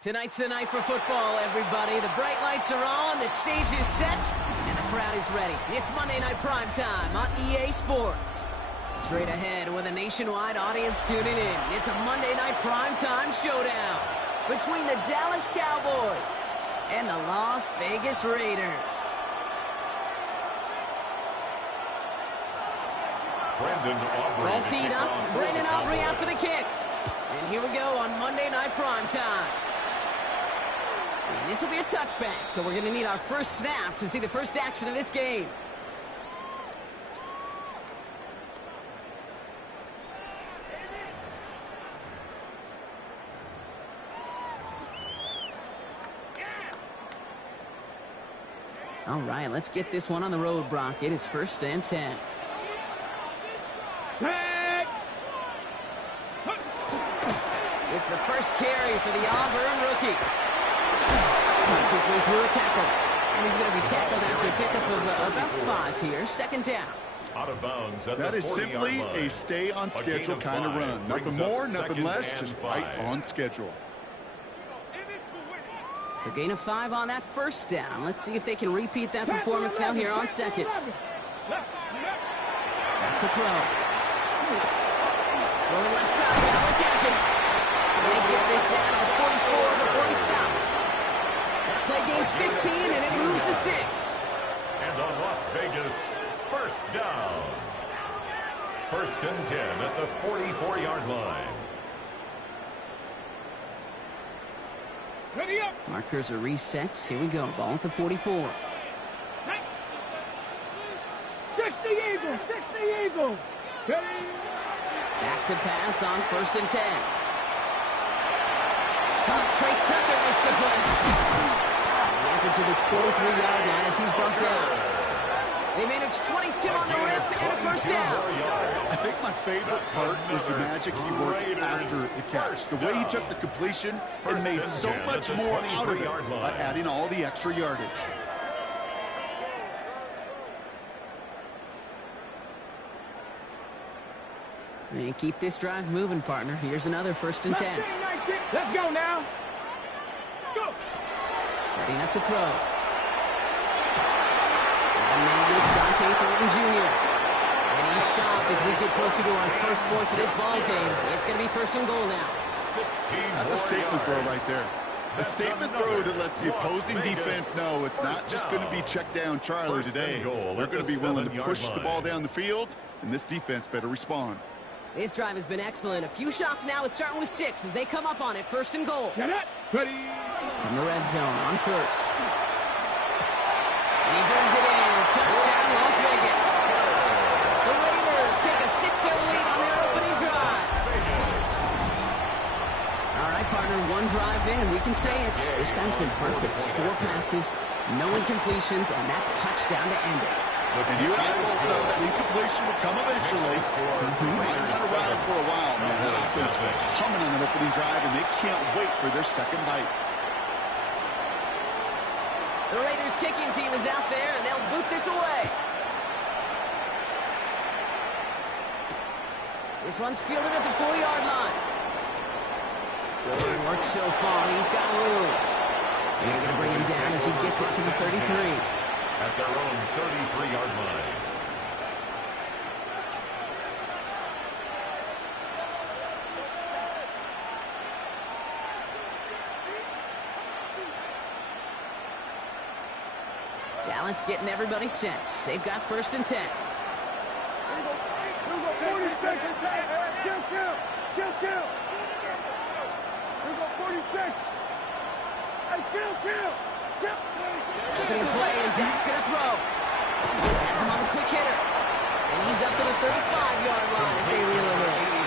Tonight's the night for football, everybody. The bright lights are on, the stage is set, and the crowd is ready. It's Monday Night Primetime on EA Sports. Straight ahead with a nationwide audience tuning in. It's a Monday Night Primetime showdown between the Dallas Cowboys and the Las Vegas Raiders. All teed up, Brandon Aubrey out for the kick. And here we go on Monday Night Primetime. And this will be a touchback, so we're going to need our first snap to see the first action of this game. All right, let's get this one on the road, Brock. It is 1st and 10. It's the first carry for the Auburn rookie. Cuts his way through a tackle. And he's going to be tackled after a pickup of about 5 here. 2nd down. Out of bounds at that is simply a stay-on-schedule kind of run. Nothing more, nothing less, just right on schedule. So gain of 5 on that 1st down. Let's see if they can repeat that performance now here on 2nd. Back to throw. Rolling left side, Dallas has it. And they get this down to the 44 before he stopped. That play gains 15, and it moves the sticks. And on Las Vegas, 1st down. 1st and 10 at the 44-yard line. Ready up. Markers are reset. Here we go. Ball at the 44. Fix the eagle. Fix the eagle. Back to pass on 1st and 10. Trey Tucker makes the play. He has it to the 23-yard line as he's brought down. They managed 22 on the rip and a 1st down. I think my favorite part was the magic he worked after the catch. The way he took the completion and made so much more out of it by adding all the extra yardage. And keep this drive moving, partner. Here's another 1st and 10. Let's go now. Go. Setting up to throw. And man, it's Dante Thornton Jr. And he stopped as we get closer to our first points of this ball game. It's going to be 1st and goal now. That's a statement throw right there. A statement throw that lets the opposing defense know it's not just going to be check down Charlie today. They're going to be willing to push the ball down the field, and this defense better respond. This drive has been excellent. A few shots now. It's starting with 6 as they come up on it. 1st and goal. Get it. Ready. From the red zone on 1st. And he brings it in. Touchdown, Las Vegas. The Raiders take a 6-0 lead on their opening drive. All right, partner, one drive in, and we can say this guy's been perfect. 4 passes, no incompletions, and that touchdown to end it. And you and I both know that incompletion will come eventually. Riding on around for a while, man. That offense was humming on that opening drive, and they can't wait for their 2nd bite. The Raiders kicking team is out there, and they'll boot this away. This one's fielded at the 4-yard line. Good work so far. He's got room. They're going to bring him down as he gets it to the 33. At their own 33-yard line. Dallas getting everybody set. They've got 1st and 10. Opening play, and Dak's going to throw. Has him on the quick hitter. And he's up to the 35-yard line as they reel him in.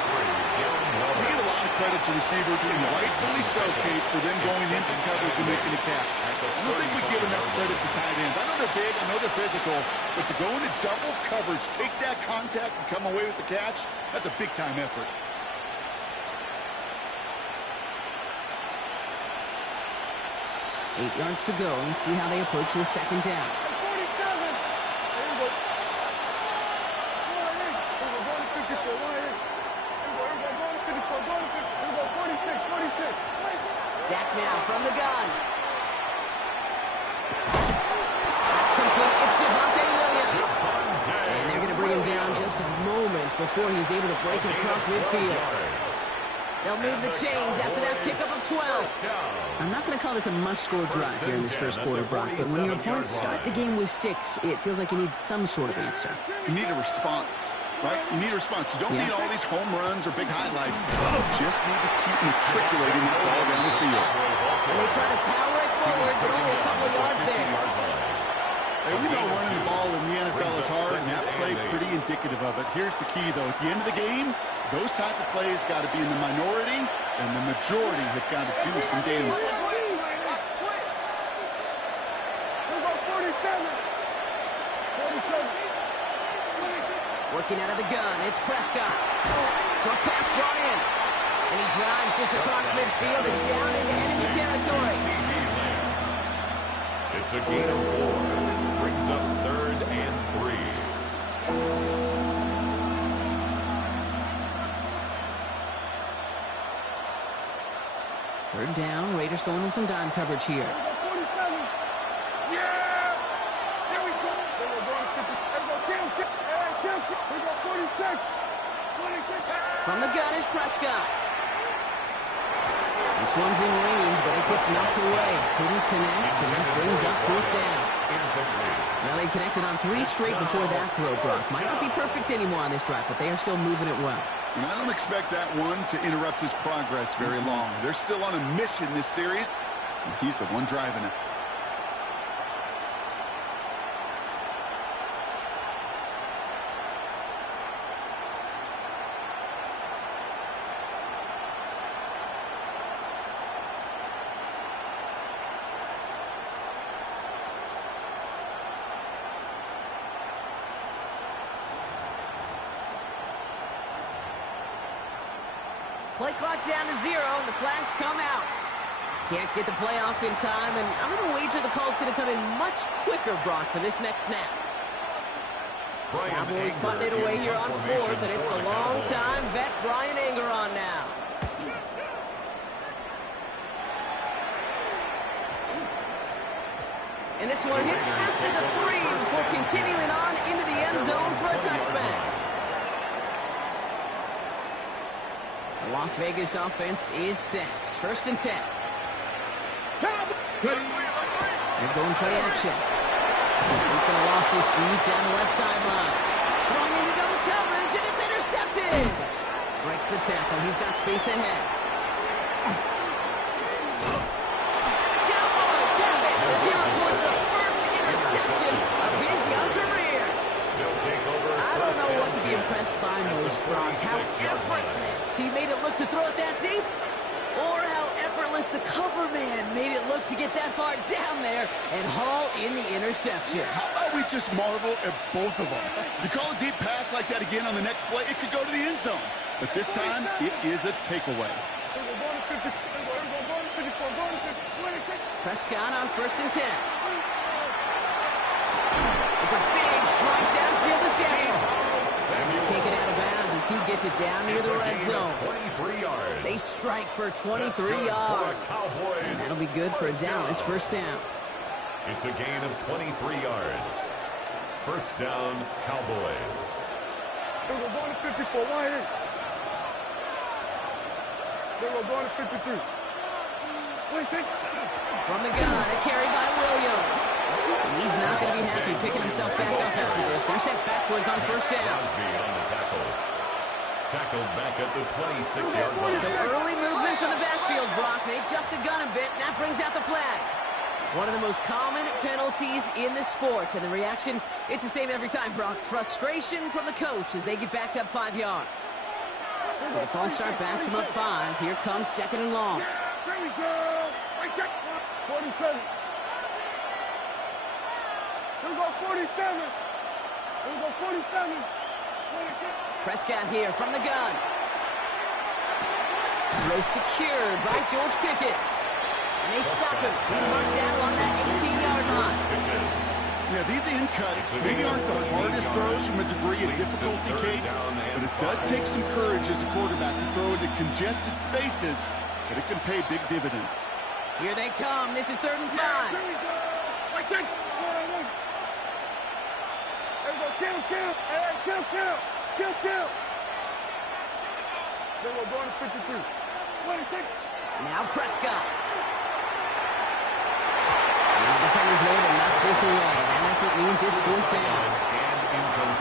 We get a lot of credit to receivers, and rightfully so, Kate, for them going into coverage and making a catch. I don't think we give enough credit to tight ends. I know they're big, I know they're physical, but to go into double coverage, take that contact, and come away with the catch, that's a big-time effort. 8 yards to go. Let's see how they approach this second down. 47. Dak now from the gun. That's complete. It's Javonte Williams. And they're going to bring him down just a moment before he's able to break it across midfield. They'll move the chains after that pickup of 12. I'm not going to call this a must-score drive here in this first quarter, Brock, but when your opponents start the game with 6, it feels like you need some sort of answer. You need a response, right? You need a response. You don't need all these home runs or big highlights. You just need to keep matriculating that ball down the field. And they try to power it forward, but only a couple of yards there. Hey, we know running the ball in the NFL is hard, and that play pretty indicative of it. Here's the key, though. At the end of the game, those type of plays got to be in the minority, and the majority have got to do some damage. Working out of the gun, it's Prescott. Short pass brought in. And he drives this across midfield and down into enemy territory. It's a gain of 4. Brings up 3rd and 3. Third down, Raiders going with some dime coverage here. From the gun is Prescott. This one's in range, but it gets knocked away. Couldn't connect, and that brings up 4th down. Now they connected on 3 straight before that throw, Brock. Might not be perfect anymore on this drive, but they are still moving it well. And I don't expect that one to interrupt his progress very long. They're still on a mission this series, and he's the one driving it. Play clock down to 0, and the flags come out. Can't get the play off in time, and I'm going to wager the call's going to come in much quicker, Brock, for this next snap. Cowboys putting it away here on 4th, and it's the long-time vet Brian Anger on now. And this one hits first to the 3 before continuing on into the end zone for a touchback. The Las Vegas offense is set. 1st and 10. They're going play action. He's going to loft this deep down the left sideline. Throwing into double coverage, and it's intercepted. Breaks the tackle. He's got space ahead. And the Cowboys have it to 0 for the first interception of his young career. I don't know what to be impressed by most, Brock. How effortless he made it look to throw it that deep, or how effortless the cover man made it look to get that far down there and haul in the interception. How about we just marvel at both of them? You call a deep pass like that again on the next play, it could go to the end zone. But this time, it is a takeaway. Prescott on 1st and 10. It's a big strike downfield to Samuel. And he's taken out of bounds as he gets it down near the red zone. 23 yards. They strike for 23 yards. And that'll be good for a Dallas 1st down. It's a gain of 23 yards. 1st down, Cowboys. We're going to 54. Why here? We're going to 53. From the gun, a carry by Williams. And he's not going to be happy picking himself back up after this. They're sent backwards on 1st down. Crosby on the tackle. Tackled back at the 26-yard line. So early movement from the backfield, Brock. They jumped the gun a bit, and that brings out the flag. One of the most common penalties in the sport. And the reaction, it's the same every time, Brock. Frustration from the coach as they get backed up 5 yards. So the false start backs them up 5. Here comes 2nd and long. Here we go. 47. Here we go, 47. Here we go, 47. Prescott here from the gun. Throw secured by George Pickett. And they stop him. He's marked down on that 18-yard line. Yeah, these in cuts maybe aren't the hardest throws from a degree of difficulty, Kate, but it does take some courage as a quarterback to throw into congested spaces, but it can pay big dividends. Here they come. This is 3rd and 5. Here we go. Wait, take. There we go. Kill. Hey, kill. Then we're going to 53. 26. Now Prescott. And the defenders there to knock this away. That effort means it's 4th down.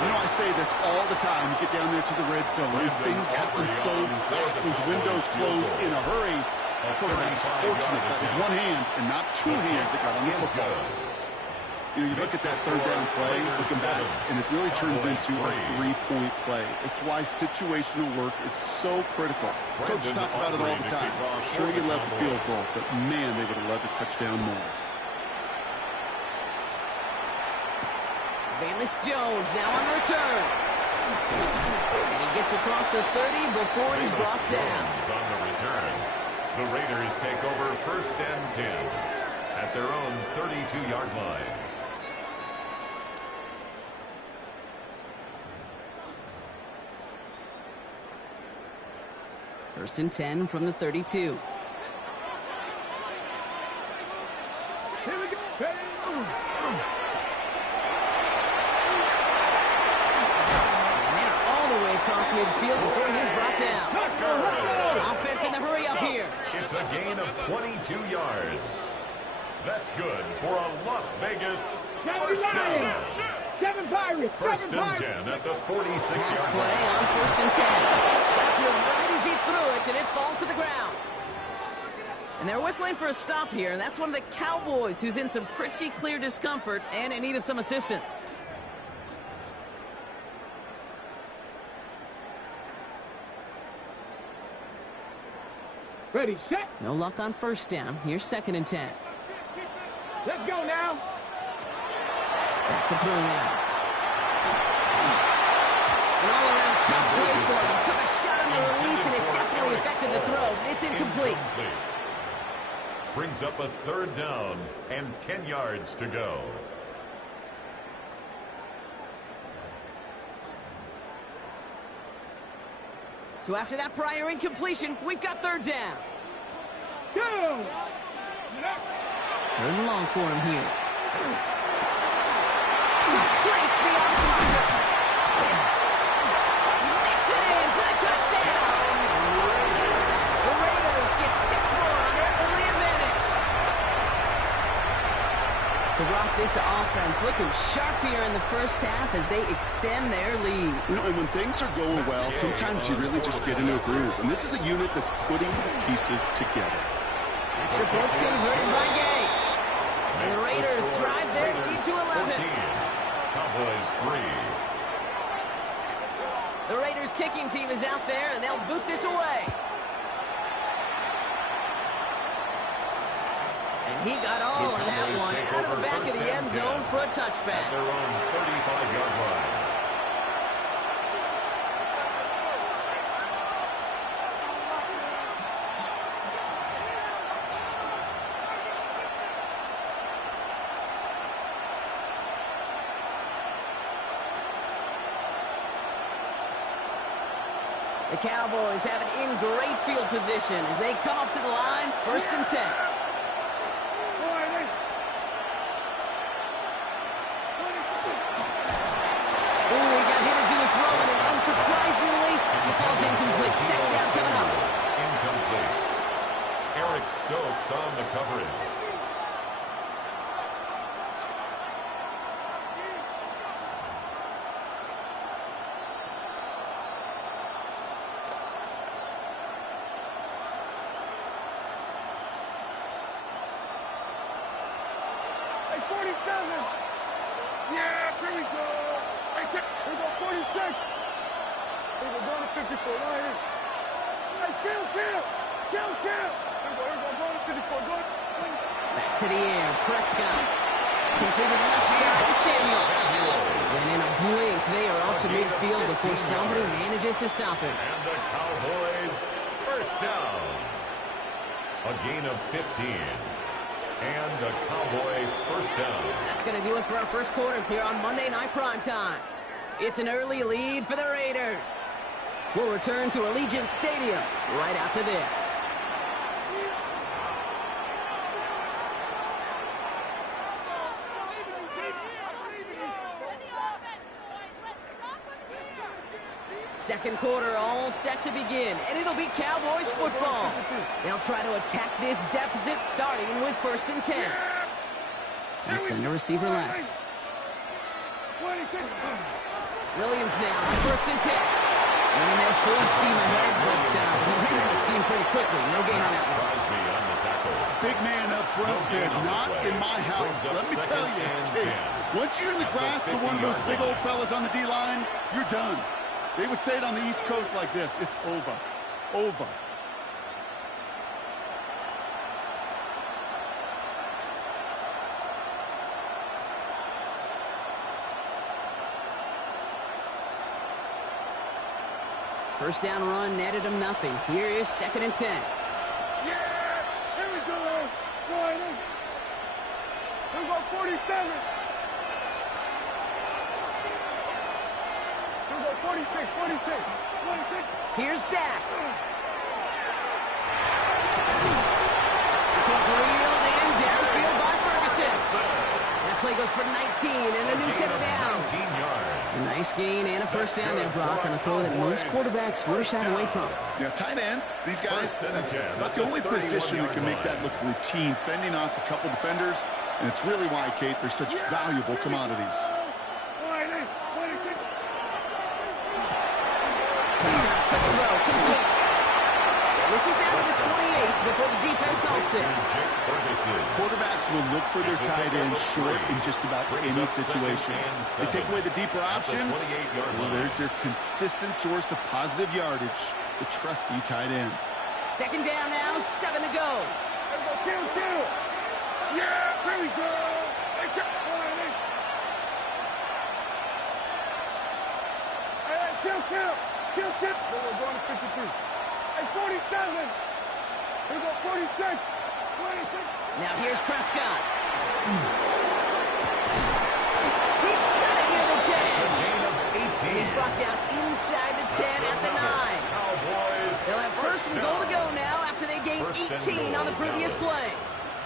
You know, I say this all the time. You get down there to the red zone, and things happen so fast. Those windows close in a hurry. The quarterback's fortunate that was one hand and not two hands that got on the football. You know, you look at that 3rd down play, looking back, and it really turns into a 3-point play. It's why situational work is so critical. Coaches talk about it all the time. Sure, you love the field goal, but man, they would have loved a touchdown more. Bayless Jones now on the return. And he gets across the 30 before he's brought down. On the return, the Raiders take over 1st and 10 at their own 32-yard line. First and 10 from the 32. Here we go. Hey. And they're all the way across midfield before he's brought down. Offense in the hurry up here. It's a gain of 22 yards. That's good for a Las Vegas 1st down. 7 Pirates. 1st and 10 at the 46-yard Pass line. play on 1st and 10. Got to him right as he threw it, and it falls to the ground. And they're whistling for a stop here, and that's one of the Cowboys who's in some pretty clear discomfort and in need of some assistance. Ready, set. No luck on 1st down. Here's 2nd and 10. Let's go now. Back to throw now. An all-around tough play for him. Took a shot on the release, and it definitely affected the throw. It's incomplete. Brings up a 3rd down and 10 yards to go. So after that prior incompletion, we've got 3rd down. Go. 3rd and long for him here. Plays beyond the mix it in for the touchdown. The Raiders get 6 more on their early advantage. So Brock, this offense looking sharp here in the 1st half as they extend their lead. You know, and when things are going well, sometimes you really just get into a groove. And this is a unit that's putting the pieces together. Extra point converted by Gay. And the Raiders drive their lead to 11. 14. Cowboys 3. The Raiders kicking team is out there, and they'll boot this away. And he got all of that one out of the back of the end zone for a touchback. At their own 35-yard line. The Cowboys have it in great field position as they come up to the line, 1st and 10. Ooh, he got hit as he was throwing, and unsurprisingly, he falls incomplete. 2nd down coming up. Incomplete. Eric Stokes on the coverage. Hey, 47. Yeah, here we go. Hey, check. Here we go, 46. Here we go, going to 54. Right here. Hey, chill. Here we go, going to 54. Go. Back to the air, Prescott. Completed left side to Samuel. And in a blink, they are off to midfield before somebody manages to stop him. And the Cowboys 1st down. A gain of 15. And a Cowboy first down. That's going to do it for our first quarter here on Monday Night Primetime. It's an early lead for the Raiders. We'll return to Allegiant Stadium right after this. Second quarter all set to begin, and it'll be Cowboys football. They'll try to attack this deficit starting with 1st and 10. And center receiver left. Williams now on 1st and 10. Running their full steam ahead, but he ran out of steam pretty quickly. No gain on that one. Big man up front said, not in my house. Let me tell you, hey, once you're in the grasp of one of those big old fellas on the D-line, you're done. They would say it on the East Coast like this. It's over. Over. First down run netted him nothing. Here is 2nd and 10. Yeah! Here we go! Go ahead. Here we go, 47. Here we go, 46, 46. Here's Dak. This one's reeled in downfield by Ferguson. That play goes for 19 and a new set of downs. A nice gain and a first down there, Brock, on a throw that most quarterbacks would have shied away from. Yeah, tight ends, these guys, not the only position that can make that look routine, fending off a couple defenders, and it's really why, Kate, they're such valuable commodities. Throw complete. This is down to the 28 before the defense halts it. Quarterbacks will look for their tight ends short in just about any situation. They take away the deeper options. Well, there's their consistent source of positive yardage, the trusty tight end. Second down now, 7 to go. Kill. Yeah, there we go. Kill. We're going to 53. Hey, 47. Here we go, 46. 26. Now here's Prescott. He's got it near the 10. He's brought down inside the 10 at the 9. They'll have 1st and goal to go now after they gained 18 on the previous play.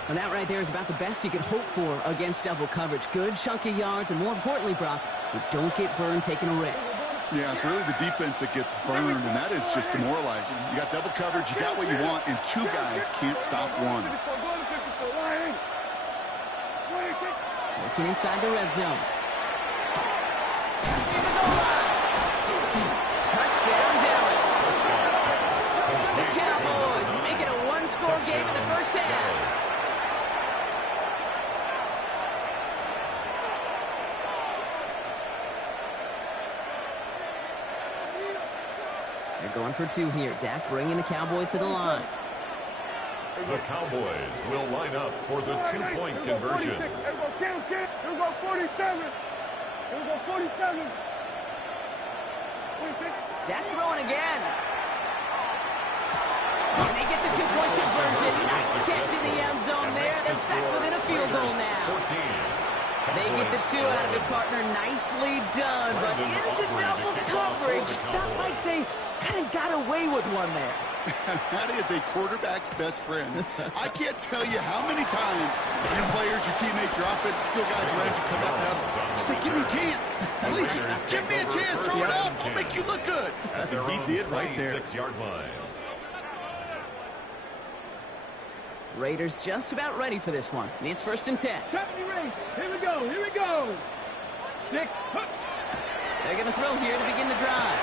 And that right there is about the best you could hope for against double coverage. Good chunky yards, and more importantly, Brock, you don't get burned taking a risk. Yeah, it's really the defense that gets burned, and that is just demoralizing. You got double coverage, you got what you want, and 2 guys can't stop one. Working inside the red zone. Touchdown, Dallas. The Cowboys make it a 1-score game in the first half. They're going for 2 here. Dak bringing the Cowboys to the line. The Cowboys will line up for the 2-point conversion. Here we go, 47. Here we go, 47. 46. Dak throwing again. And they get the 2-point conversion. Nice catch in the end zone there. They're back within a field goal now. They get the 2 out of it, partner. Nicely done, but into double coverage. Felt like they kind of got away with one there. That is a quarterback's best friend. I can't tell you how many times your players, your teammates, your offensive skill guys around you come up and just say, give me a chance. Please just give me a chance. Throw it up. I'll make you look good. And he did right there. Raiders just about ready for this one. It's 1st and 10. Here we go. 6. They're going to throw here to begin the drive.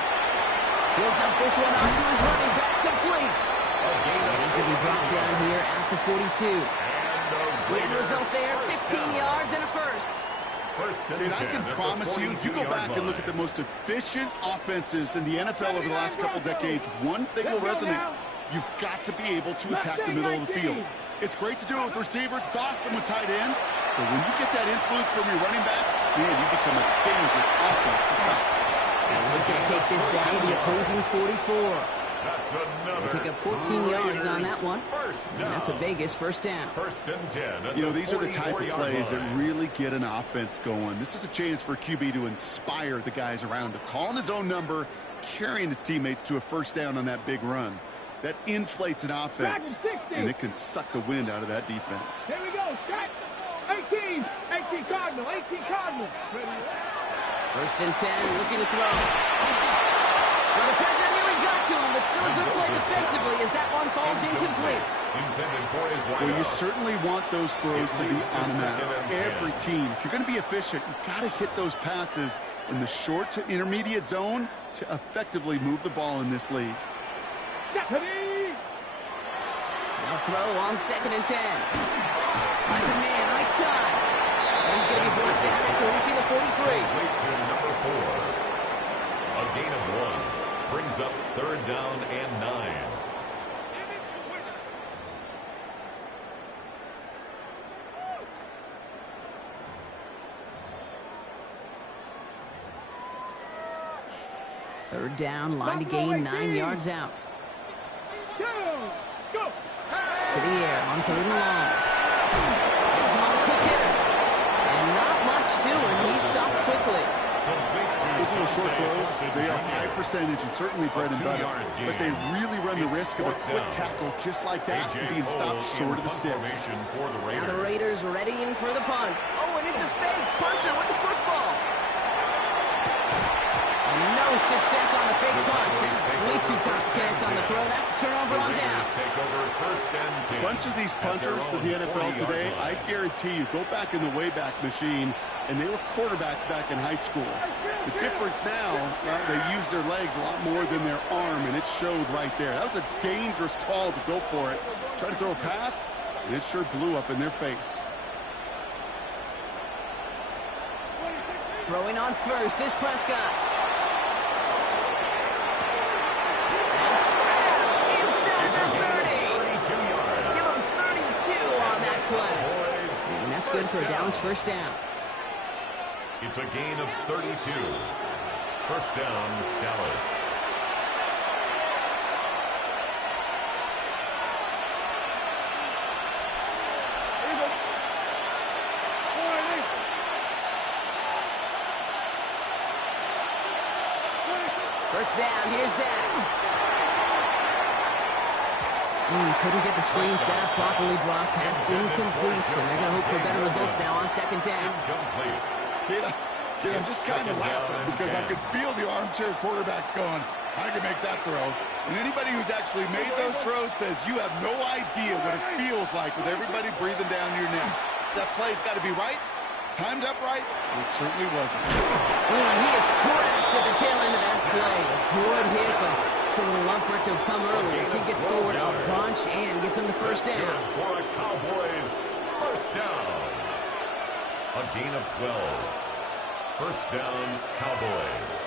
He'll dump this one off to his running back, complete. And he's going to be brought down here at the 42. End result there, 15 yards and a first. And I can promise you, if you go back and look at the most efficient offenses in the NFL over the last couple decades, one thing will resonate. You've got to be able to attack the middle of the field. It's great to do it with receivers. It's awesome with tight ends. But when you get that influence from your running backs, man, you become a dangerous offense to stop. And he's going to take this down to the opposing 44. That's They another. pick up 14 yards on that one. First down. And that's a Vegas first down. First and 10. You know, these are the type of plays that line. really get an offense going. This is a chance for QB to inspire the guys around him, calling his own number, carrying his teammates to a first down on that big run. That inflates an offense, and it can suck the wind out of that defense. Here we go. Set. 18. 18 Cardinal. 18 Cardinal. First and 10, looking to throw. Well, the president nearly got to him, but still a good play defensively as that one falls incomplete. Intended for his wide Well, you out. certainly want those throws to be leads to automatic. second and 10. Every team, if you're going to be efficient, you've got to hit those passes in the short to intermediate zone to effectively move the ball in this league. Stephanie. They'll throw on second and 10. Finds a man right side. And he's going to be brought down after reaching the 43. Complete to number 4. A gain of 1. Brings up third down and 9. Third down, line to gain 9 yards out. Go. Go. To the air on third and long. Gets him on the quick hitter. And not much doing. He stopped quickly. Those little short throws, they are high percentage and certainly bread and butter, but they really run the risk of a quick tackle just like that and being stopped short of the sticks. Now the Raiders readying for the punt. Oh, and it's a fake. Puncher with the football. And no success on the fake punch. That's way too tough to connect on the throw. That's a turnover on downs. A bunch of these punters in the NFL today, I guarantee you, go back in the Wayback Machine, and they were quarterbacks back in high school. The difference now, well, they use their legs a lot more than their arm, and it showed right there. That was a dangerous call to go for it. Try to throw a pass, and it sure blew up in their face. Throwing on first is Prescott. That's grabbed inside the 30. Give him 32 on that play. And that's good for a Dallas first down. It's a gain of 32. First down, Dallas. Here you go. First down, here's Dak. Couldn't get the screen set up properly. Brock pass incomplete. And they're going to hope for better results now on second down. Incomplete. Kid, I'm just kind of laughing because I could feel the armchair quarterbacks going, I can make that throw. And anybody who's actually made those throws says you have no idea what it feels like with everybody breathing down your neck. That play's got to be right, timed up right, and it certainly wasn't. And he is cracked at the tail end of that play. A good hit, but sure would love for it to have come early as he gets forward a bunch and gets him the first down. For a Cowboys first down. A gain of 12. First down, Cowboys.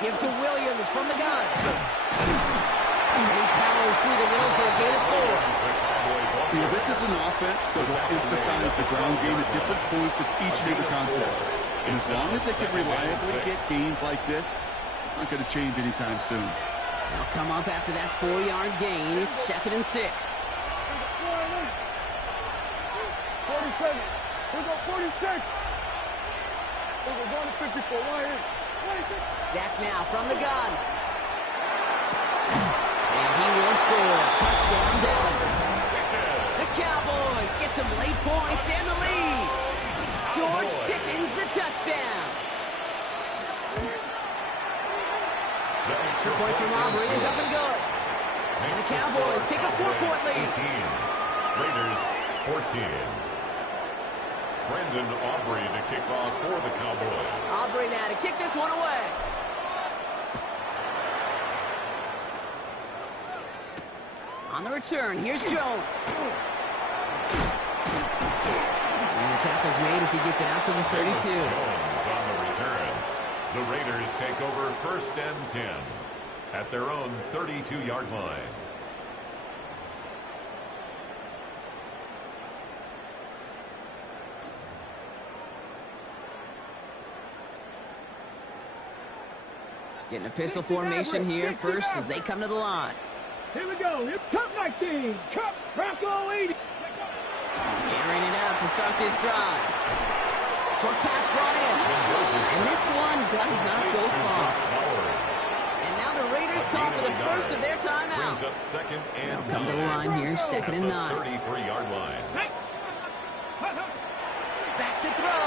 Give to Williams from the gun. And he powers through the middle for a gain of 4. You know, this is an offense that will emphasize the ground game at different points of each and every contest. And as long as they can reliably get gains like this, it's not going to change anytime soon. They'll come up after that 4-yard gain. It's second and 6. 47. Here we go, 46. Here we go, going to 54. Right here. 26. Dak now from the gun. And he will score. Touchdown, Dallas. The Cowboys get some late points and the lead. George Pickens the touchdown. Extra point from Aubrey is up and good. And the Cowboys take a 4-point lead. 18. Raiders 14. Brandon Aubrey to kick off for the Cowboys. Aubrey now to kick this one away. On the return, here's Jones. And the tackle's made as he gets it out to the 32. Jones on the return. The Raiders take over first and 10 at their own 32-yard line. Getting a pistol formation here first as they come to the line. Here we go. It's Cup 19. Cup Bronco 80. Airing it out to start this drive. Short pass brought in. And this one does not go far. And now the Raiders call for the first of their timeouts. They'll come to the line here, 2nd and 9. 33-yard line. Back to throw.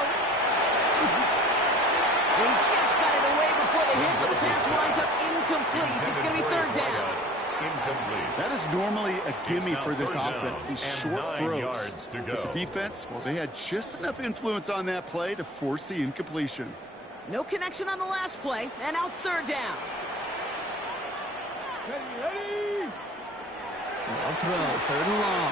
He just got it away before the hit, but the pass winds up incomplete. It's going to be 3rd down. Incomplete. That is normally a gimme for this offense, these short throws. But the defense, well, they had just enough influence on that play to force the incompletion. No connection on the last play, and now it's 3rd down. Ready? They'll throw, 3rd and long.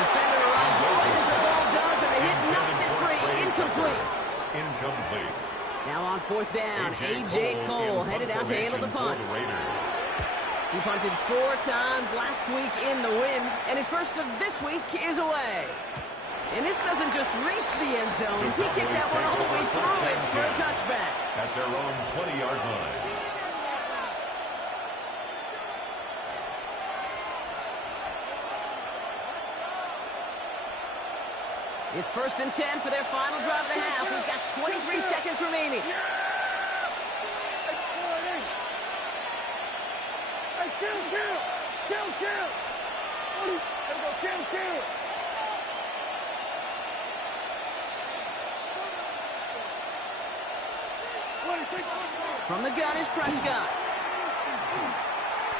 Defender arrives right as the ball does, and the hit knocks it free. Incomplete. Incomplete. Now on 4th down, A.J. Cole headed out to handle the punt. He punted 4 times last week in the win, and his first of this week is away. And this doesn't just reach the end zone. He kicked that one all the way through it for a touchback. At their own 20-yard line. It's 1st and 10 for their final drive of the half. We've got 23 seconds remaining. Kill. From the gun is Prescott.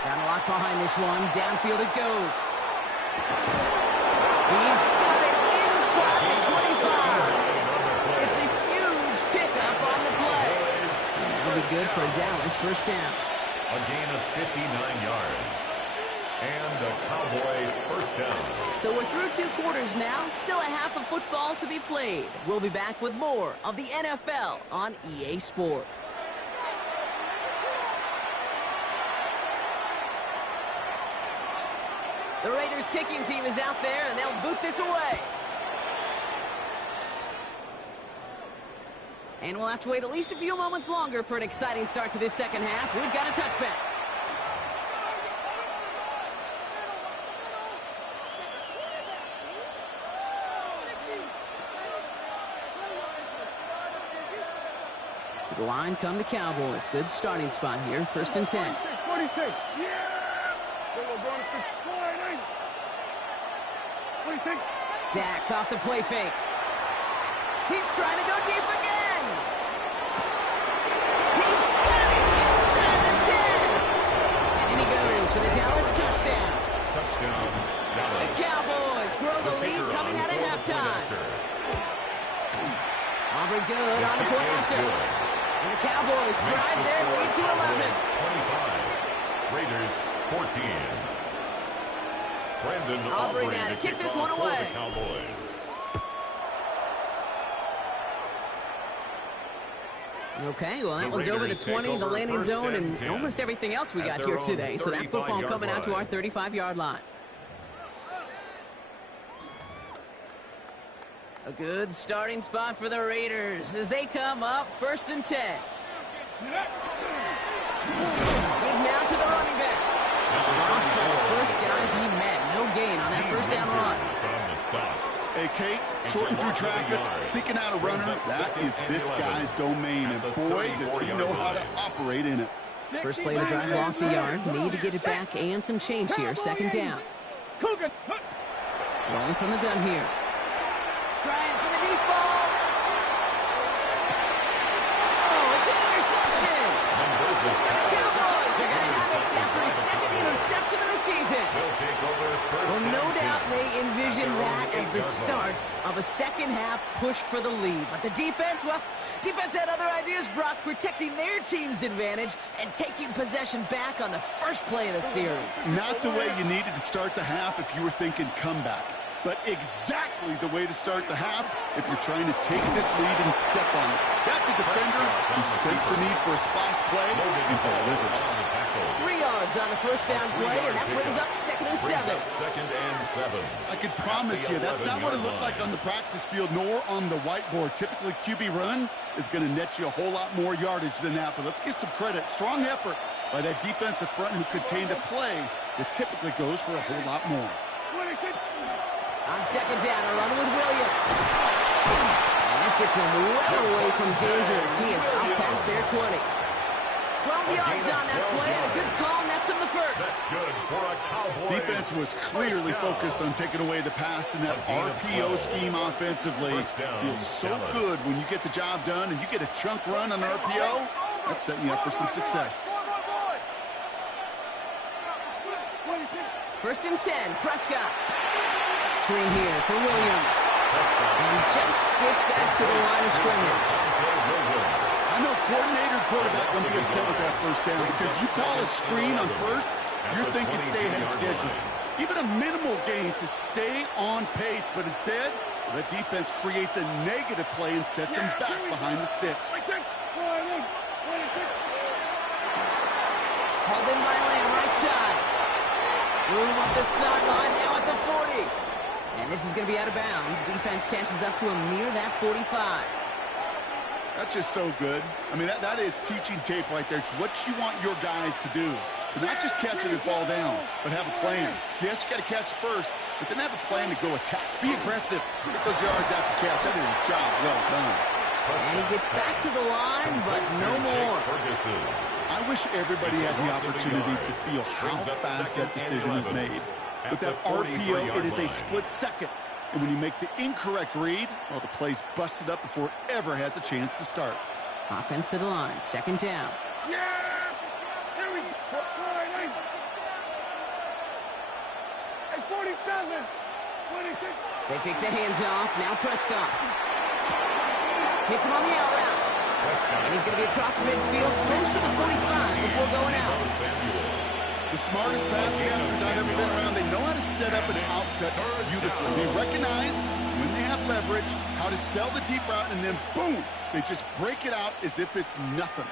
Got a lot behind this one. Downfield it goes. He's got it inside the 25. It's a huge pickup on the play. And that'll be good for a Dallas 1st down. A gain of 59 yards. And a Cowboy 1st down. So we're through 2 quarters now. Still a half of football to be played. We'll be back with more of the NFL on EA Sports. The Raiders kicking team is out there, and they'll boot this away. And we'll have to wait at least a few moments longer for an exciting start to this 2nd half. We've got a touchback. To the line come the Cowboys. Good starting spot here. 1st and 10. 46. Yeah! Dak off the play fake. He's trying to go deep again. He's got it inside the 10. And in he goes for the Dallas touchdown. Touchdown, Dallas. The Cowboys grow the lead coming out of halftime. Aubrey good on the point after. And the Cowboys drive their lead to 11. 25. Raiders 14. Brandon Aubrey now to kick this one away. Okay, well, that one's over the 20, the landing zone, and almost everything else we got here today. So that football coming out to our 35-yard line. A good starting spot for the Raiders as they come up 1st and 10. Lead now to the running back. Off for the first guy he met. No gain on that 1st down run. Hey, Kate, sorting through traffic, seeking out a runner, that is this guy's domain, and boy, does he know how to operate in it. First play of the drive lost a yard. Need to get it back and some change here. 2nd down. Rolling from the gun here. Trying for the deep ball. Oh, it's an interception. And the Cowboys are going to have it after his 2nd interception of the season. Well, no doubt they envision that as the start of a 2nd half push for the lead. But the defense, well, defense had other ideas, Brock, protecting their team's advantage and taking possession back on the first play of the series. Not the way you needed to start the half if you were thinking comeback. but exactly the way to start the half if you're trying to take this lead and step on it. That's a defender who senses the need for a splash play and delivers. 3 yards on the first down play, and that brings up 2nd and 7. I could promise you that's not what it looked like on the practice field nor on the whiteboard. Typically, QB run is going to net you a whole lot more yardage than that, but let's give some credit. Strong effort by that defensive front who contained a play that typically goes for a whole lot more. On 2nd down, a run with Williams. And this gets him well away from danger as he is out past their 20. 12 yards on that play, and a good call nets him the first. That's good for a Cowboys. Defense was clearly focused on taking away the pass in that RPO scheme offensively. Feels so good when you get the job done and you get a chunk run on RPO. That's setting you up for some success. 1st and 10, Prescott. Screen here for Williams. And just gets back to the line of scrimmage. I know coordinator and quarterback won't be upset with that first down because you call a screen on first, you're thinking stay ahead of schedule. Even a minimal gain to stay on pace, but instead, the defense creates a negative play and sets them back behind the sticks. Hauled in by Lamb, right side. Room up the sideline, now at the 40. And this is going to be out of bounds. Defense catches up to him near that 45. That's just so good. I mean, that is teaching tape right there. It's what you want your guys to do. To not just catch it and fall down, but have a plan. Yes, you got to catch it first, but then have a plan to go attack. Be aggressive. Get those yards after catch. That is a job well done. And he gets back to the line, but no more. I wish everybody had the opportunity to feel how fast that decision is made. With that RPO, it is a split second. And when you make the incorrect read, well, the play's busted up before it ever has a chance to start. Offense to the line, 2nd down. Yeah! Here we go. Hey, 47! 26! They pick the hands off. Now Prescott. Hits him on the out route. And he's going to be across midfield, close to the 45 before going out. The smartest pass catchers I've ever been around, they know how to set up an outcut beautifully. They recognize when they have leverage, how to sell the deep route, and then boom, they just break it out as if it's nothing.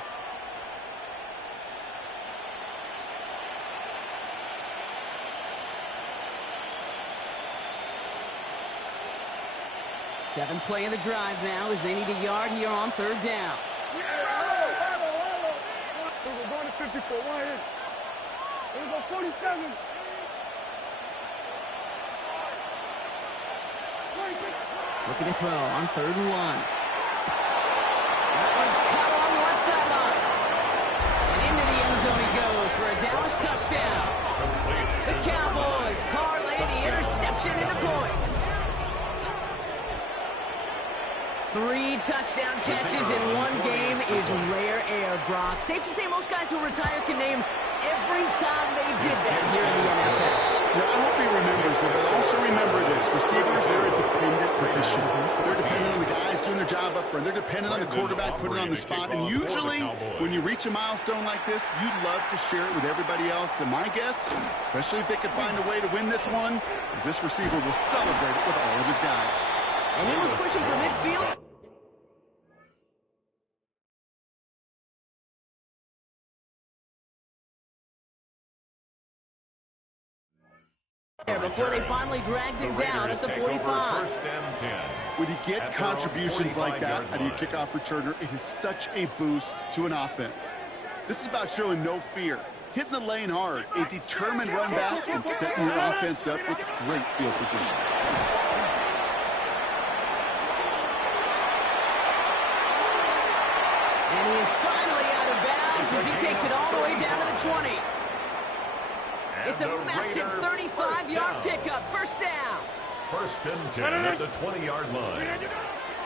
Seventh play of the drive now as they need a yard here on 3rd down. We're going to 54. Right here. Here we go, 47. Looking to throw on 3rd and 1. That one's cut on one sideline. And into the end zone he goes for a Dallas touchdown. The Cowboys parlay the interception into points. 3 touchdown catches in one game is rare air, Brock. Safe to say most guys who retire can name every time they did that here in the NFL. Yeah, I hope he remembers it, but also remember this. Receivers, they're a dependent position. They're dependent on the guys doing their job up front. They're dependent on the quarterback putting it on the spot. And usually, when you reach a milestone like this, you'd love to share it with everybody else. And my guess, especially if they could find a way to win this one, is this receiver will celebrate it with all of his guys. And he was pushing for midfield. Before they finally dragged him down at the 45. When you get contributions like that out of your kickoff returner, it is such a boost to an offense. This is about showing no fear, hitting the lane hard, a determined run back, and setting your offense up with great field position. And he is finally out of bounds as he takes it all the way down to the 20. It's a massive 35-yard pickup. 1st down. 1st and 10 at the 20-yard line.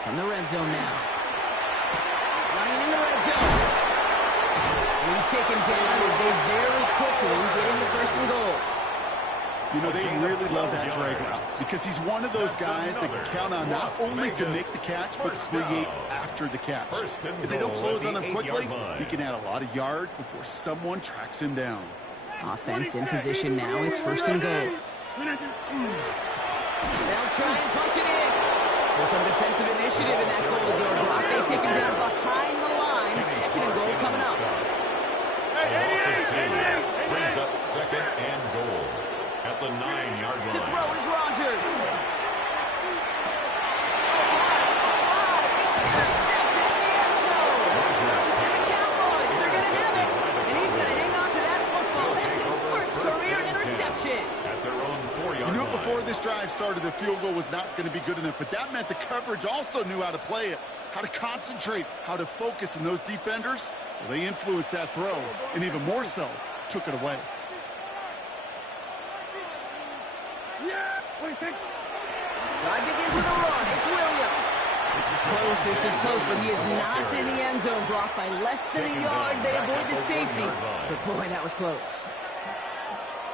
From the red zone now. Running in the red zone. And he's taken down as they very quickly get into 1st and goal. You know, they really love that drag route because he's one of those guys that can count on not only to make the catch, but create after the catch. If they don't close on him quickly, he can add a lot of yards before someone tracks him down. Offense in position now. It's 1st and goal. Bell try and punch it in. So some defensive initiative in that goal to go. Brock, they take him down behind the line. Second and goal coming up. Brings up second and goal at the 9-yard line. To throw is Rodgers. It's intercepted in the end zone. And the Cowboys are going to have it. And he's going to hang on to that football. That's his first career interception. At their own 4-yard line. Before this drive started, the field goal was not going to be good enough, but that meant the coverage also knew how to play it, how to concentrate, how to focus, and those defenders, well, they influenced that throw, and even more so, took it away. Drive begins with a run. It's Williams. This is close, but he is not in the end zone. Brock by less than a yard. They avoid the safety. But boy, that was close.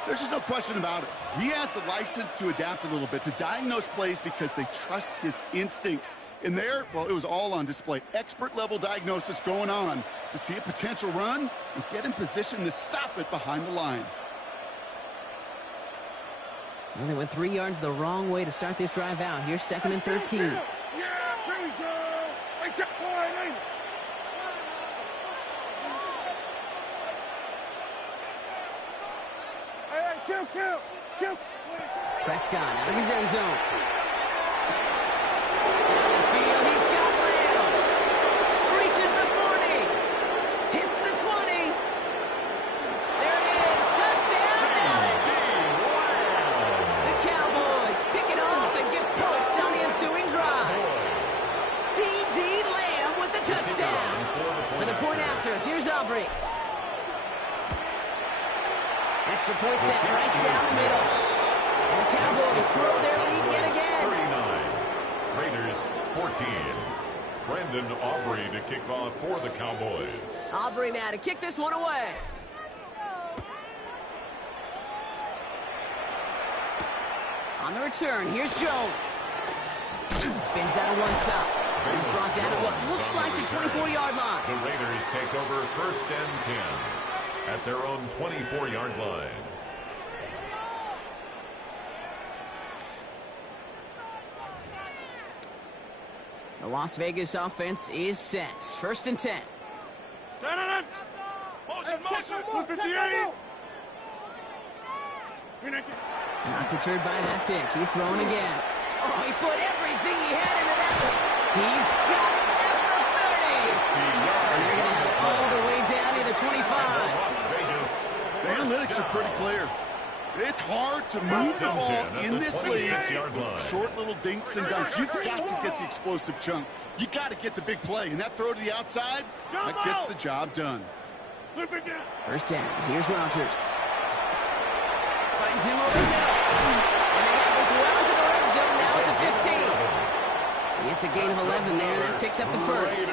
There's just no question about it. He has the license to adapt a little bit, to diagnose plays because they trust his instincts. And there, well, it was all on display. Expert-level diagnosis going on to see a potential run and get in position to stop it behind the line. And they went 3 yards the wrong way to start this drive out. Here's second and 13. Yeah, there we go. Right there. Kill. Prescott out of his end zone. Down the field, he's got Lamb. Reaches the 40. Hits the 20. There it is. Touchdown, Dallas. The Cowboys pick it off and get points on the ensuing drive. C.D. Lamb with the touchdown. For the point after, here's Aubrey. Extra point set right down the middle. And the Cowboys grow their lead yet again. 39. Raiders 14. Brandon Aubrey to kick off for the Cowboys. Aubrey now to kick this one away. On the return, here's Jones. Spins out of one side. He's brought down at what looks like the 24-yard line. The Raiders take over first and 10 at their own 24-yard line. The Las Vegas offense is set. First and 10. Not deterred by that pick. He's throwing again. Oh, he put everything he had into that. He's got it at the 30. And they're going to have it all the way down to the 25. The analytics are pretty clear. It's hard to move the ball in this league with short little dinks and dunks. You've got to get the explosive chunk. You got to get the big play. And that throw to the outside, that gets the job done. First down. Here's Rodgers. Finds him over the middle. And they have this well into the red zone now at the 15. It's a gain of 11 there. That picks up the first.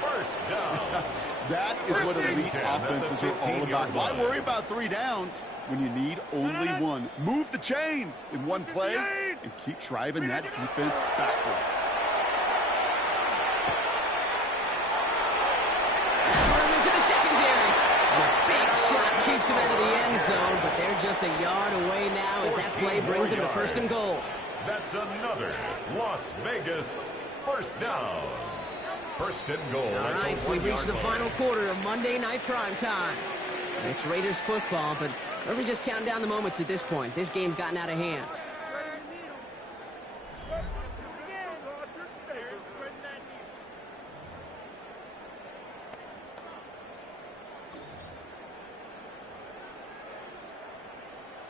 First down. That is what elite offenses are all about. Why worry about 3 downs when you need only one? Move the chains in one play and keep driving that defense backwards. Throw him into the secondary. The big shot keeps him out of the end zone, but they're just a yard away now as that play brings him to first and goal. That's another Las Vegas first down. First and goal. All right, so we reached the final quarter of Monday Night Primetime. It's Raiders football, but really just counting down the moments at this point. This game's gotten out of hand.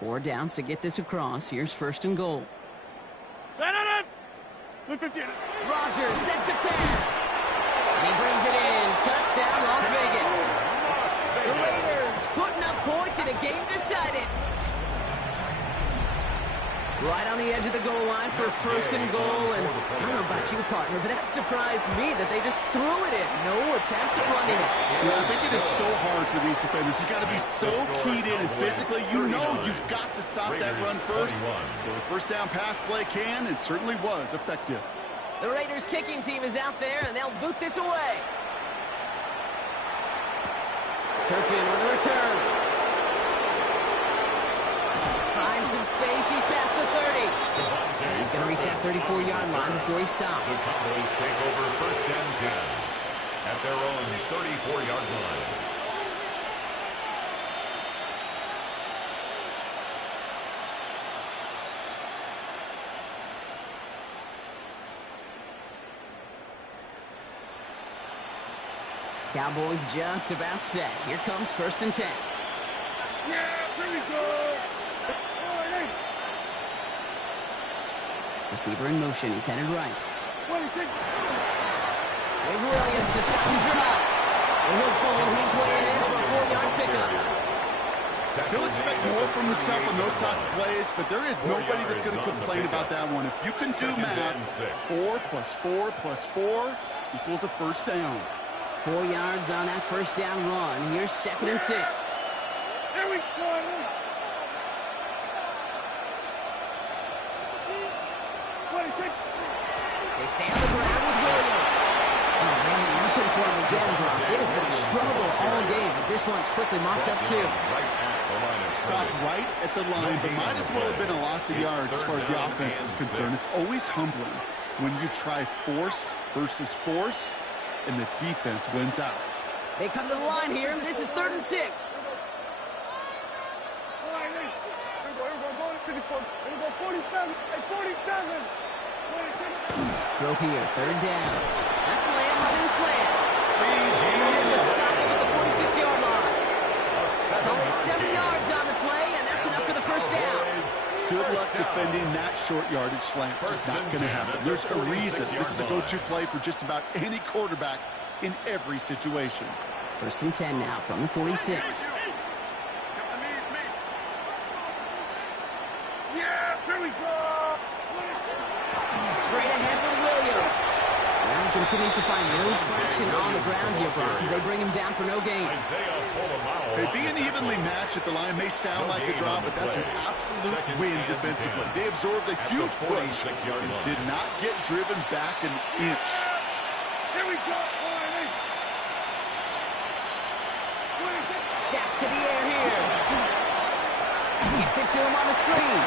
Four downs to get this across. Here's first and goal. Rodgers set to pass. And he brings it in. Touchdown, Las Vegas. The Raiders putting up points in a game decided. Right on the edge of the goal line for first and goal. And I don't know about you, partner, but that surprised me that they just threw it in. No attempts at running it. Yeah, I think it is so hard for these defenders. You've got to be so keyed in and physically. You know you've got to stop that run first. So the first down pass play can and certainly was effective. The Raiders kicking team is out there, and they'll boot this away. Turpin with a return. Finds some space. He's past the 30. He's going to reach that 34-yard line before he stops. The Cowboys take over 1st and 10 at their own 34-yard line. Cowboys just about set. Here comes 1st and 10. Yeah, here we go. All right, Receiver in motion. He's headed right. 26. There's Williams to stop the drive. And he'll pull his way in for a 4-yard pickup. He'll expect more from himself on those type of plays, but there is nobody that's going to complain about that one. If you can do math, 4 plus 4 plus 4 equals a 1st down. 4 yards on that 1st down run. Here's 2nd and 6. Here we go. They stay on the ground with Williams. Oh, man, nothing for him again, Brock. It has been a struggle all game as this one's quickly mopped up, too. Stopped right at the line, but might as well have been a loss of yards as far as the offense is concerned. It's always humbling when you try force versus force, and the defense wins out. They come to the line here. This is 3rd and 6. Throw here, 3rd down. That's Lamb running the slant. And they're going to stop him at the 46-yard line. Call it 7 yards on the play, and that's enough for the 1st down. Good luck defending that short yardage slant. It's not going to happen. There's a reason this is a go-to play for just about any quarterback in every situation. 1st and 10 now from the 46. Yeah, here we go. Straight ahead with Williams. Now he continues to find no traction on the ground here, Brock, as they bring him down for no gain. Hey, being evenly matched at the line may sound like a draw, but that's an absolute win defensively. They absorbed a huge push and did not get driven back an inch. Here we go. Dak to the air here. Gets it to him on the screen.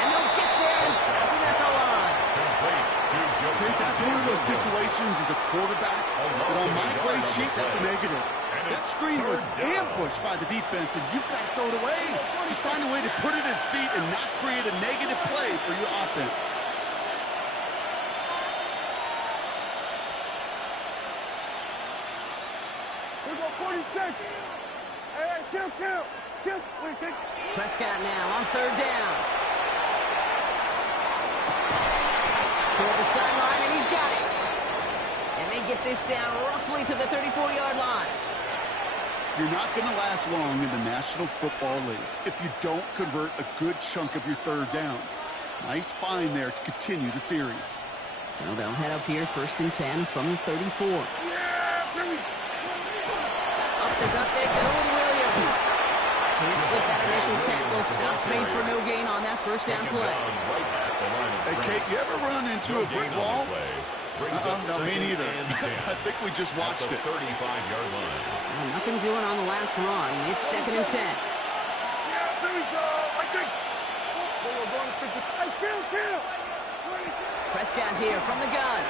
And they'll get there and stop him at the line. I think that's one of those situations as a quarterback that on my grade sheet, that's a negative. That screen was ambushed by the defense, and you've got to throw it away. Just find a way to put it at his feet and not create a negative play for your offense. Here we go, 46. Hey, kill. Prescott now on 3rd down. Toward the sideline, and he's got it. And they get this down roughly to the 34-yard line. You're not going to last long in the National Football League if you don't convert a good chunk of your 3rd downs. Nice find there to continue the series. So they'll head up here 1st and 10 from the 34. Yeah, here we go. Up the gut they go with Williams. Can't slip that initial tackle. Stops made for no gain on that 1st down play. Hey, Kate, you ever run into a brick wall? No, me neither. I think we just watched it. 35-yard line. Well, nothing doing on the last run. It's 2nd and 10. Yeah, here we go. I think. We're going to 50. Hey, kill. Prescott here from the gun.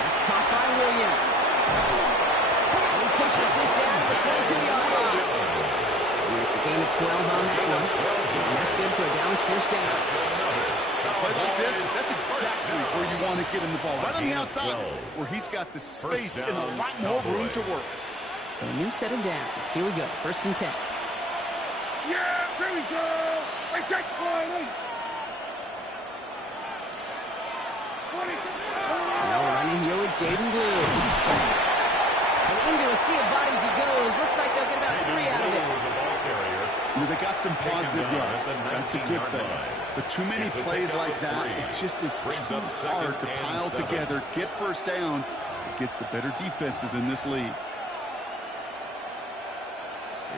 That's caught by Williams. And he pushes this down to the 22-yard line. And it's a gain of 12 on that one. And that's good for a Dallas 1st down. A play like this, that's exactly where you want to get him the ball. Right on the outside, where he's got the space and a lot more room to work. So a new set of downs. Here we go, 1st and 10. Yeah, here we go. I take one. Now running here with Jaden Blue. And into a sea of bodies he goes. Looks like they'll get about 3 out of it. They got some positive yards. That's a good thing. But too many plays like that, it just is too hard to pile together, get 1st downs against the better defenses in this league.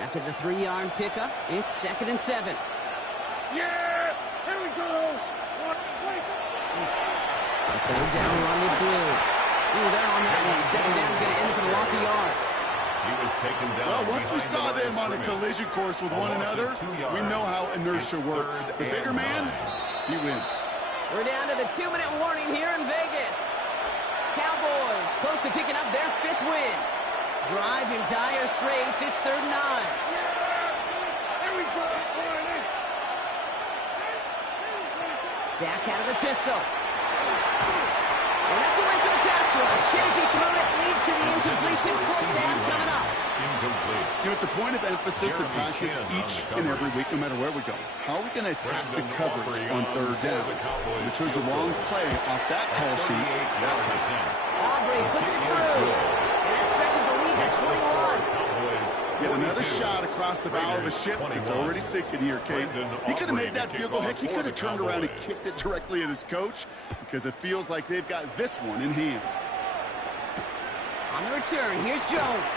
After the 3-yard pickup, it's 2nd and 7. Yeah, here we go. A 3rd down run with Blue. Ooh, they're on that one. 2nd down is going to end up with a loss of yards. He was taken down. Well, once we saw them on a collision course with one another, we know how inertia works. The bigger man, he wins. We're down to the 2-minute warning here in Vegas. Cowboys close to picking up their 5th win. Drive in dire straits. It's 3rd and 9. Here we go. Dak out of the pistol. And that's a win for the pass rush. Shazy threw it, leads to the incompletion. 4th down coming up. Incomplete. You know, it's a point of emphasis in practice each and every week, no matter where we go. How are we going to attack the coverage on 3rd down? Which was a wrong play off that call sheet that time. Aubrey puts it through. And that stretches the lead to 21. Yet another shot across the bow of a ship that's already sinking here, Kate. He could have made that field goal. Heck, he could have turned around and kicked it directly at his coach because it feels like they've got this one in hand. On the return, here's Jones.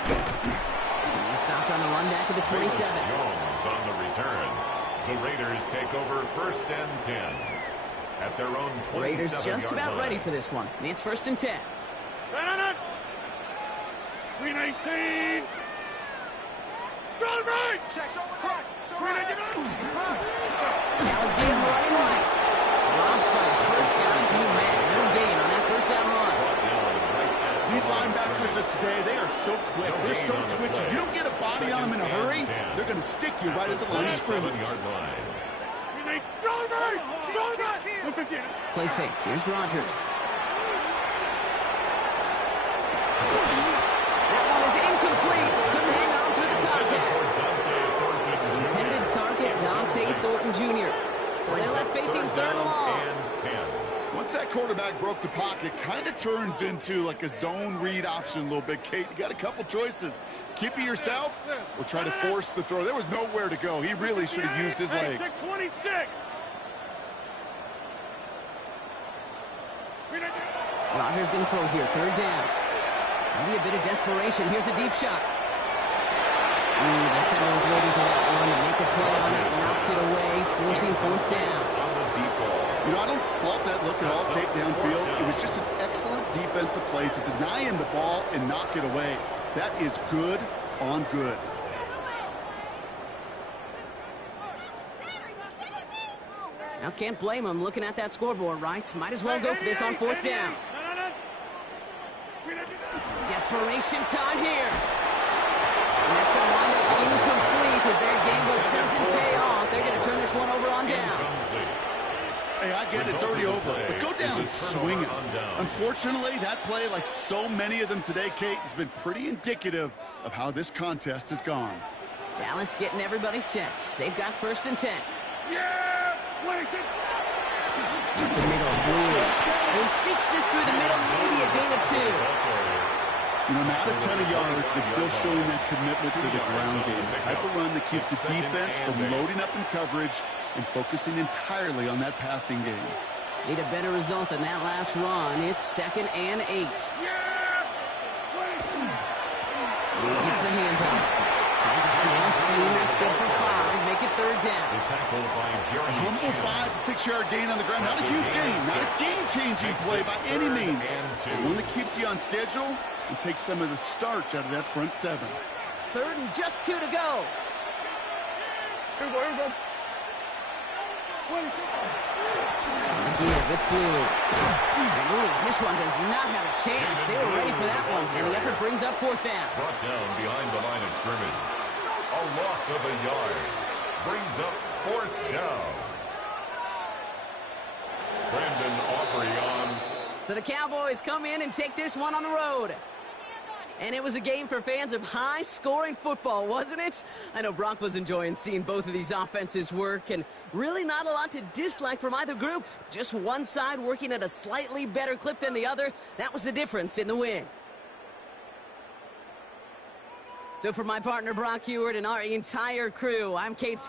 And he stopped on the run back of the 27. Jones on the return. The Raiders take over 1st and 10 at their own 27-yard Raiders just about ready for this one. It's 1st and 10. 319. Run right. Alligator running right. Robbed for the first down. He met no gain on that 1st down run. These linebackers of today, they are so quick. They're so twitchy. You don't get a body on them in a hurry, they're going to stick you right at the line of scrimmage. Play fake. Here's Rodgers. That one is incomplete. Couldn't hang on through the contact. Intended target, Dante Thornton Jr. So they're left facing 3rd and long. Once that quarterback broke the pocket, kind of turns into like a zone read option a little bit, Kate. You got a couple choices. Keep it yourself or try to force the throw. There was nowhere to go. He really should have used his legs. 26. Rodgers going to throw here. 3rd down. Maybe a bit of desperation. Here's a deep shot. The defender was waiting for that one to make a play on it. Knocked it away, forcing 4th down. You know, I don't fault that look at all, Kate, downfield. It was just an excellent defensive play to deny him the ball and knock it away. That is good on good. Now, can't blame him looking at that scoreboard, right? Might as well go for this on 4th down. Desperation time here. And that's going to wind up incomplete as their gamble doesn't pay off. They're going to turn this one over on downs. Hey, I get it. It's already over. But go down swinging. Unfortunately, that play, like so many of them today, Kate, has been pretty indicative of how this contest has gone. Dallas getting everybody set. They've got 1st and 10. Yeah! The middle, blue. He sneaks this through the middle, maybe a gain of 2. You know, not a ton of yards, but still showing that commitment to the ground game. The type of run that keeps the defense from loading up in coverage and focusing entirely on that passing game. Need a better result than that last run. It's 2nd and 8. He gets the handoff. Finds a small seam. That's good for 5. Make it 3rd down. A humble 5 to 6 yard gain on the ground. Not a huge gain. Not a game-changing play by any means. But one that keeps you on schedule and takes some of the starch out of that front 7. 3rd and just 2 to go. Here we go. Give, it's blue. This one does not have a chance. They were ready for that one, and the effort brings up 4th down. Brought down behind the line of scrimmage. A loss of a yard brings up 4th down. Brandon Aubrey on. So the Cowboys come in and take this one on the road. And it was a game for fans of high-scoring football, wasn't it? I know Brock was enjoying seeing both of these offenses work, and really not a lot to dislike from either group. Just one side working at a slightly better clip than the other. That was the difference in the win. So for my partner, Brock Heward, and our entire crew, I'm Kate